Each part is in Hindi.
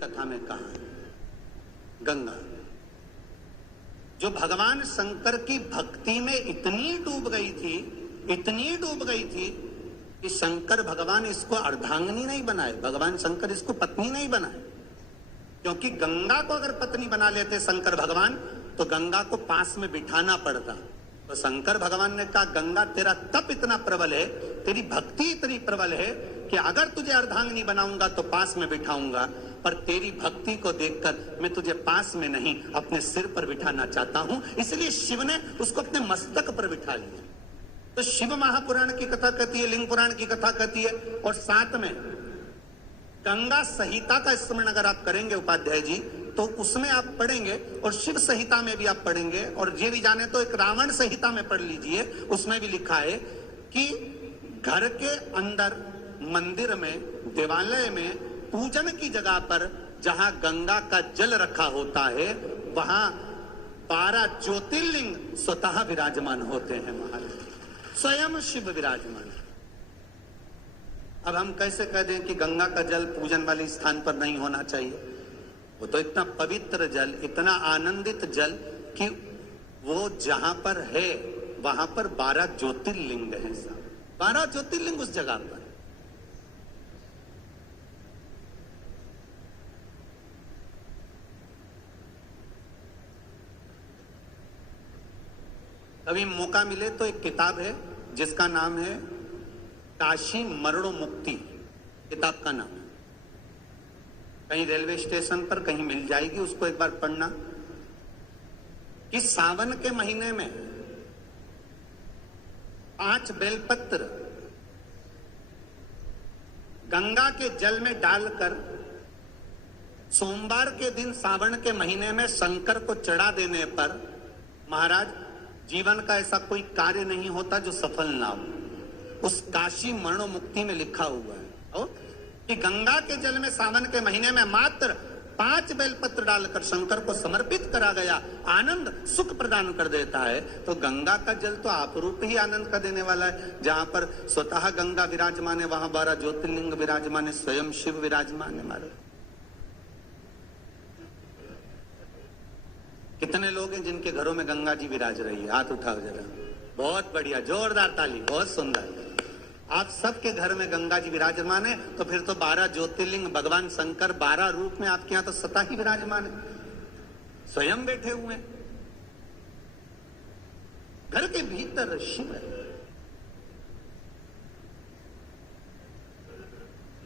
कथा में कहा है। गंगा जो भगवान शंकर की भक्ति में इतनी डूब गई थी कि शंकर भगवान इसको अर्धांगिनी नहीं बनाए, भगवान शंकर इसको पत्नी नहीं बनाए। क्योंकि गंगा को अगर पत्नी बना लेते शंकर भगवान तो गंगा को पास में बिठाना पड़ता। तो शंकर भगवान ने कहा, गंगा तेरा तप इतना प्रबल है, तेरी भक्ति इतनी प्रबल है कि अगर तुझे अर्धांगिनी बनाऊंगा तो पास में बिठाऊंगा, पर तेरी भक्ति को देखकर मैं तुझे पास में नहीं अपने सिर पर बिठाना चाहता हूं। इसलिए शिव ने उसको अपने मस्तक पर बिठा लिया। तो शिव महापुराण की कथा कहती है, लिंग पुराण की कथा कहती है, और साथ में गंगा संहिता का स्मरण अगर आप करेंगे उपाध्याय जी तो उसमें आप पढ़ेंगे, और शिव संहिता में भी आप पढ़ेंगे, और ये भी जाने तो एक रावण संहिता में पढ़ लीजिए, उसमें भी लिखा है कि घर के अंदर मंदिर में, देवालय में, पूजन की जगह पर जहां गंगा का जल रखा होता है वहां 12 ज्योतिर्लिंग स्वतः विराजमान होते हैं महाराज, स्वयं शिव विराजमान। अब हम कैसे कह दें कि गंगा का जल पूजन वाले स्थान पर नहीं होना चाहिए? वो तो इतना पवित्र जल, इतना आनंदित जल कि वो जहां पर है वहां पर 12 ज्योतिर्लिंग है। 12 ज्योतिर्लिंग उस जगह पर। कभी मौका मिले तो एक किताब है जिसका नाम है काशी मरणो मुक्ति, किताब का नाम है। कहीं रेलवे स्टेशन पर कहीं मिल जाएगी, उसको एक बार पढ़ना। कि सावन के महीने में 5 बेलपत्र गंगा के जल में डालकर सोमवार के दिन सावन के महीने में शंकर को चढ़ा देने पर महाराज जीवन का ऐसा कोई कार्य नहीं होता जो सफल ना हो। उस काशी मरणो मुक्ति में लिखा हुआ है कि गंगा के जल में सावन के महीने में मात्र 5 बेलपत्र डालकर शंकर को समर्पित करा गया, आनंद सुख प्रदान कर देता है। तो गंगा का जल तो आपरूप ही आनंद का देने वाला है। जहां पर स्वतः गंगा विराजमान है वहां 12 ज्योतिर्लिंग विराजमान है, स्वयं शिव विराजमान है। हमारे कितने लोग हैं जिनके घरों में गंगा जी विराज रही है? हाथ उठाओ जरा। बहुत बढ़िया, जोरदार ताली, बहुत सुंदर। आप सबके घर में गंगा जी विराजमान है, तो फिर तो 12 ज्योतिर्लिंग, भगवान शंकर 12 रूप में आपके यहां तो सता ही विराजमान है, स्वयं बैठे हुए हैं। घर के भीतर शिव है।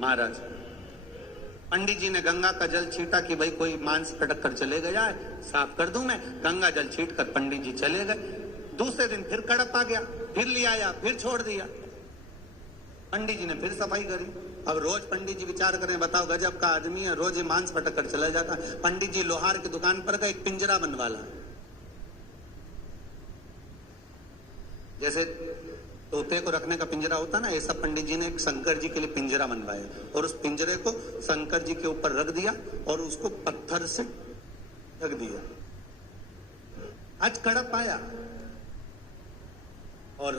महाराज पंडित जी ने गंगा का जल छीटा कि भाई कोई मांस पटक कर चले गया है, साफ कर दूं मैं। गंगा जल छीट कर पंडित जी चले गए। दूसरे दिन फिर कड़प आ गया, फिर ले आया, फिर छोड़ दिया। पंडित जी ने फिर सफाई करी। अब रोज पंडित जी विचार करें, बताओ गजब का आदमी है, रोज ये मांस पटक कर चला जाता। पंडित जी लोहार की दुकान पर गए, एक पिंजरा बनवा ला। जैसे तोते को रखने का पिंजरा होता ना, ऐसा पंडित जी ने एक शंकर जी के लिए पिंजरा बनवाया, और उस पिंजरे को शंकर जी के ऊपर रख दिया और उसको पत्थर से ढक दिया। आज कड़प आया और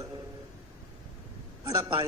कड़प आया